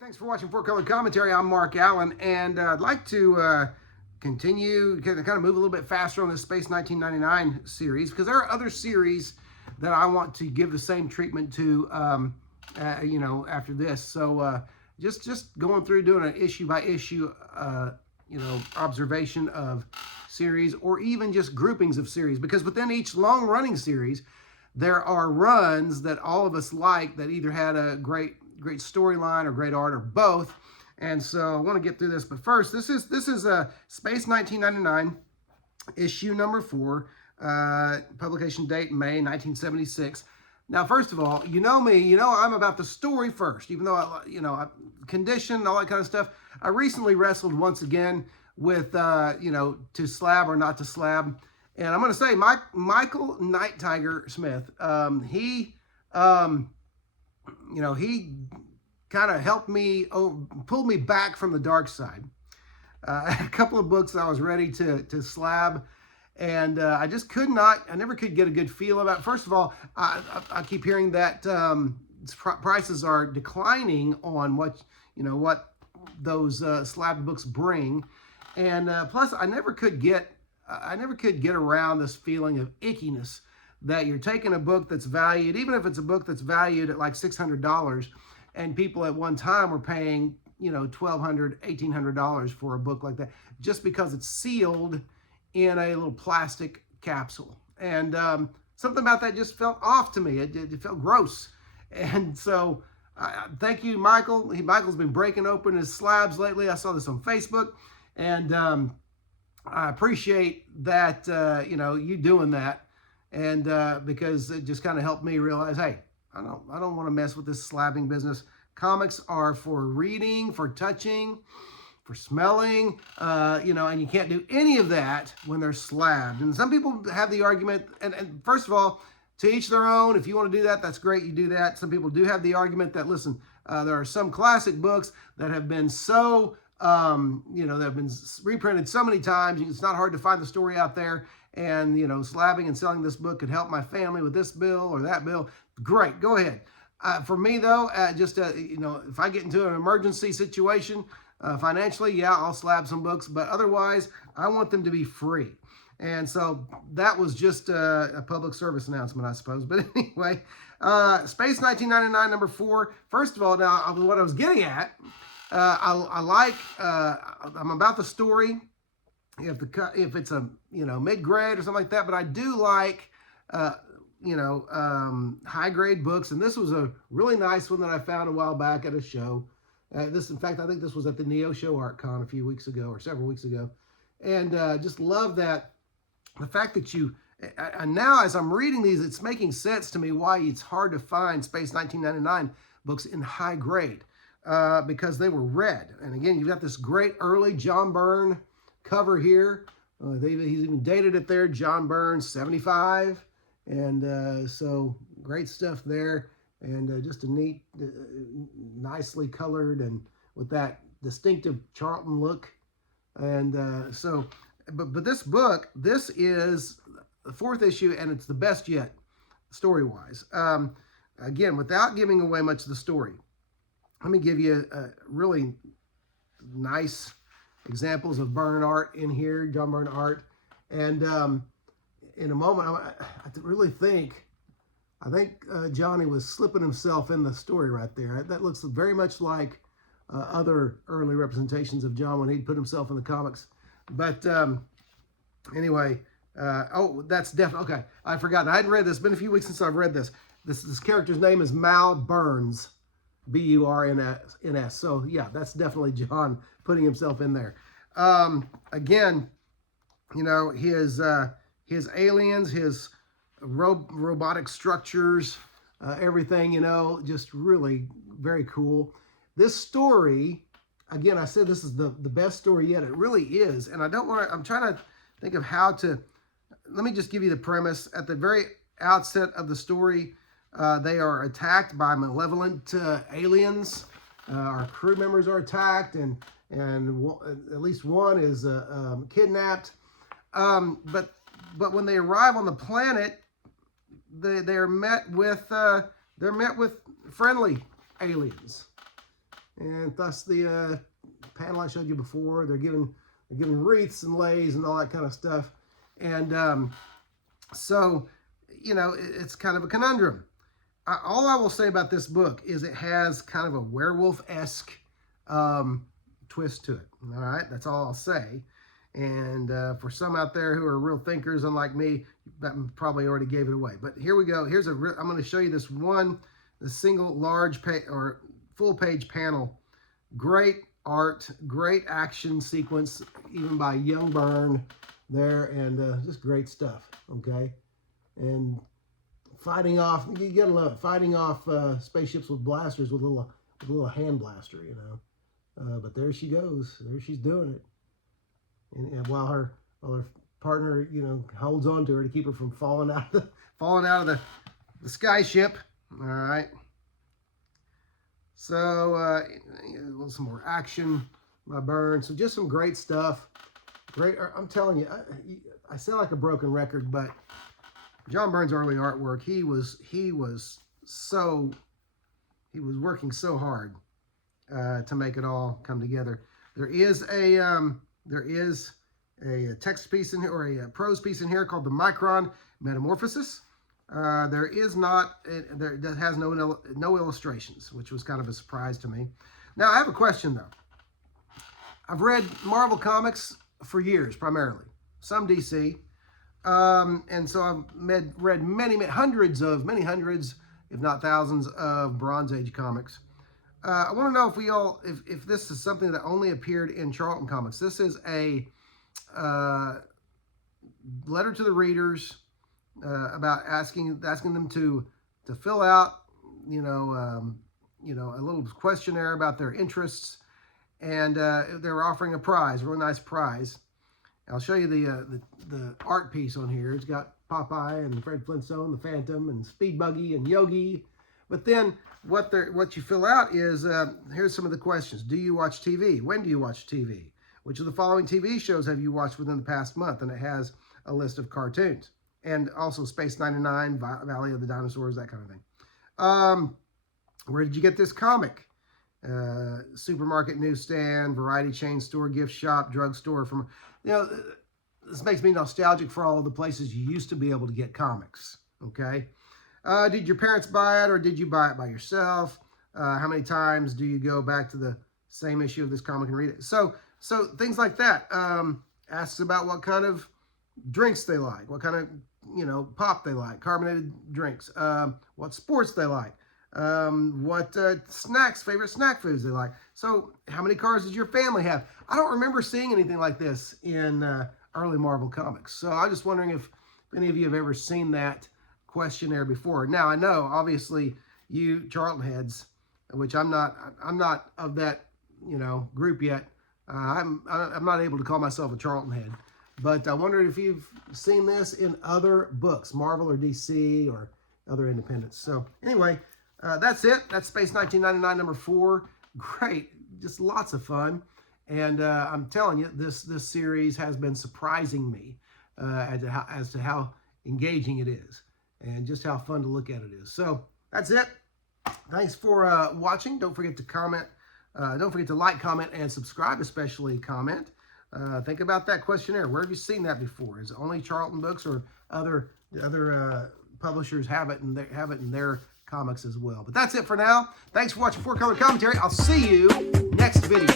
Thanks for watching Four Color Commentary. I'm Mark Allen, and I'd like to continue, kind of move a little bit faster on this Space 1999 series, because there are other series that I want to give the same treatment to, after this. So just going through, doing an issue by issue, observation of series, or even just groupings of series, because within each long running series, there are runs that all of us like that either had a great storyline or great art or both. And so I want to get through this, but first, this is a Space 1999 issue number 4, publication date May 1976. Now, first of all, you know me, you know I'm about the story first, even though I condition, all that kind of stuff. I recently wrestled once again with to slab or not to slab, and I'm going to say Michael Night Tiger Smith, he kind of helped me, pulled me back from the dark side. A couple of books I was ready to slab, and I just I never could get a good feel about it. First of all, I keep hearing that prices are declining on what those slab books bring, and plus I never could get around this feeling of ickiness that you're taking a book that's valued, even if it's a book that's valued at like $600, and people at one time were paying, $1,200, $1,800 for a book like that, just because it's sealed in a little plastic capsule. And something about that just felt off to me. It felt gross. And so thank you, Michael. Michael's been breaking open his slabs lately. I saw this on Facebook, and I appreciate that, you doing that. And because it just kind of helped me realize, hey, I don't want to mess with this slabbing business. Comics are for reading, for touching, for smelling, and you can't do any of that when they're slabbed. And some people have the argument, and first of all, to each their own. If you want to do that, that's great, you do that. Some people do have the argument that, listen, there are some classic books that have been so, that have been reprinted so many times, it's not hard to find the story out there. And, slabbing and selling this book could help my family with this bill or that bill. Great, go ahead. For me, though, if I get into an emergency situation financially, yeah, I'll slab some books. But otherwise, I want them to be free. And so that was just a public service announcement, I suppose. But anyway, Space 1999, number 4. First of all, now, what I was getting at, I'm about the story. If it's a mid-grade or something like that, but I do like high-grade books, and this was a really nice one that I found a while back at a show. In fact, I think this was at the Neo Show Art Con a few weeks ago or several weeks ago, and just love that the fact that and now as I'm reading these, it's making sense to me why it's hard to find Space 1999 books in high grade, because they were red. And again, you've got this great early John Byrne cover here. He's even dated it there, John Byrne, 75. And so great stuff there. And just a neat, nicely colored, and with that distinctive Charlton look. And but this book, this is the 4th issue, and it's the best yet, story-wise. Again, without giving away much of the story, let me give you a really nice examples of Byrne art in here, John Byrne art. And in a moment, I think Johnny was slipping himself in the story right there. That looks very much like other early representations of John when he'd put himself in the comics. But anyway, that's definitely, okay, I forgot. I hadn't read this. It's been a few weeks since I've read this. This character's name is Mal Burns, B-U-R-N-S. So yeah, that's definitely John putting himself in there. Again, his aliens, his robotic structures, everything, just really very cool. This story, again, I said this is the best story yet. It really is. And I'm trying to think of let me just give you the premise. At the very outset of the story, they are attacked by malevolent aliens. Our crew members are attacked, and at least one is kidnapped. But when they arrive on the planet, they're met with friendly aliens, And thus the panel I showed you before, they're giving wreaths and leis and all that kind of stuff. And so, you know, it's kind of a conundrum. All I will say about this book is it has kind of a werewolf-esque twist to it. All right, that's all I'll say. And for some out there who are real thinkers, unlike me, that probably already gave it away. But here we go. I'm going to show you the single large page or full page panel. Great art, great action sequence, even by Young Byrne there, and just great stuff. Okay, and fighting off, you gotta love it, fighting off spaceships with blasters with a little hand blaster, you know. But there she goes. There she's doing it. And while her partner, you know, holds on to her to keep her from falling out of the sky ship. All right. So some more action by Byrne. So just some great stuff. Great. I'm telling you, I sound like a broken record, but John Byrne's early artwork, he was working so hard to make it all come together. There is a text piece in here, or a prose piece in here called the Micron Metamorphosis. There has no illustrations, which was kind of a surprise to me. Now I have a question though. I've read Marvel comics for years, primarily, some DC, and so I've read many hundreds, if not thousands, of Bronze Age comics. I want to know if this is something that only appeared in Charlton comics. This is a letter to the readers about asking them to fill out, you know, a little questionnaire about their interests, and they were offering a prize, a really nice prize. I'll show you the art piece on here. It's got Popeye and Fred Flintstone, the Phantom, and Speed Buggy and Yogi. But then what you fill out is, here's some of the questions. Do you watch TV? When do you watch TV? Which of the following TV shows have you watched within the past month? And it has a list of cartoons. And also Space 99, Valley of the Dinosaurs, that kind of thing. Where did you get this comic? Supermarket, newsstand, variety chain store, gift shop, drugstore. This makes me nostalgic for all of the places you used to be able to get comics. Okay. Did your parents buy it, or did you buy it by yourself? How many times do you go back to the same issue of this comic and read it? So things like that. Asks about what kind of drinks they like, what kind of, you know, pop they like, carbonated drinks, what sports they like, what favorite snack foods they like. So how many cars does your family have? I don't remember seeing anything like this in early Marvel comics. So I'm just wondering if any of you have ever seen that questionnaire before. Now I know, obviously, you Charlton heads, which I'm not of that, you know, group yet. I'm not able to call myself a Charlton head, but I wondered if you've seen this in other books, Marvel or DC or other independents. So anyway, that's it. That's Space 1999 number 4. Great, just lots of fun. And I'm telling you, this series has been surprising me as to how engaging it is and just how fun to look at it is. So that's it. Thanks for watching. Don't forget to comment. Don't forget to like, comment, and subscribe, especially comment. Think about that questionnaire. Where have you seen that before? Is it only Charlton books, or other publishers have it in their comics as well? But that's it for now. Thanks for watching 4 Color Commentary. I'll see you next video.